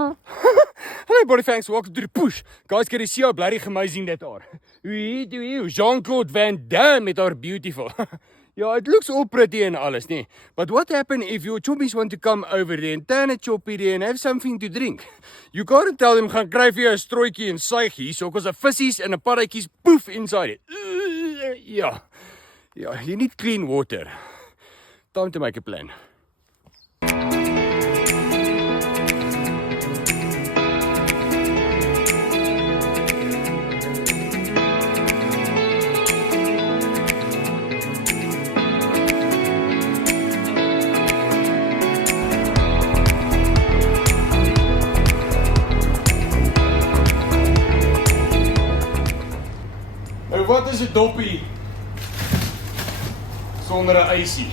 Hello, body thanks. Welcome to the push. Guys, can you see how bloody amazing that are? Jean-Claude Van Damme met our beautiful. Yeah, it looks all pretty and alles, nee. But what happens if your choppies want to come over there and turn a choppie there and have something to drink? You can't tell them, gaan kry vir jou 'n strooitjie en suig hier, so cause 'n vissies en 'n paddatjies poof inside it. Yeah, you need clean water. Time to make a plan. Nou wat is 'n doppie sonder 'n ysie?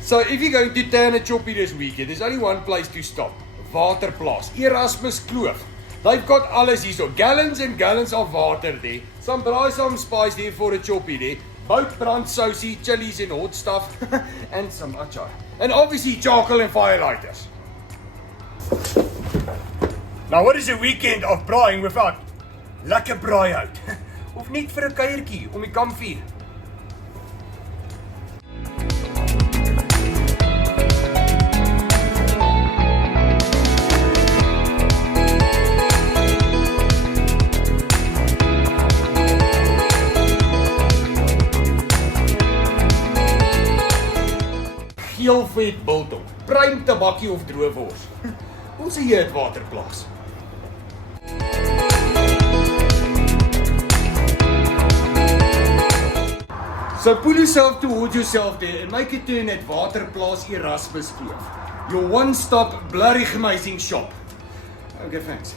So if you're going to turn a choppie this weekend, there's only one place to stop. Waterplaas, Erasmus Kloof. They've got alles hier so, gallons and gallons of water there. Some braai, some spice there for a choppie there. Boutbrand sousie, chilies and hot stuff and some achar. And obviously charcoal and firelighters. Now what is a weekend of braaiing without lekker braai hout? Of net vir 'n kuiertjie om die kampvuur. Geel vet biltong, bruin tabakkie of droë wors. Ons hier het waterplaas. So pull yourself towards yourself there and make a turn at Waterplaas Erasmus Kloof. Your one-stop bloody amazing shop. Okay, thanks.